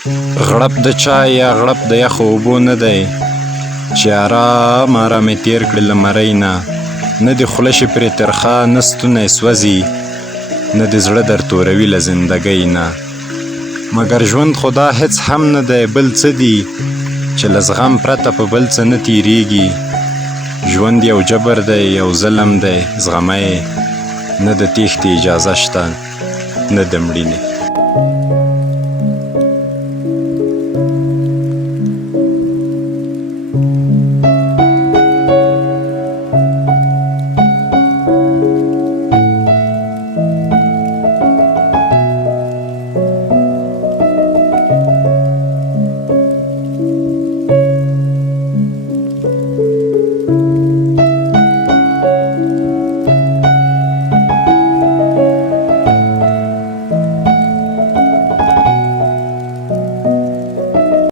غړپ د چای یا غړپ د یخو اوبو نه دی چې ارام ارام یې تیر کړي له مرۍ نه. نه دې خوله شي پرې ترخه، نه ستونی سوځي، نه دې زړه در توروي له زندګۍ نه. مګر ژوند خو دا هېڅ هم نه دی، بل څه دي چې له زغم پرته په بل څه نه تیریږي. ژوند یو جبر دی، یو ظلم دی، زغمه یې نه د تېښتې اجازه شته، نه د مړینې.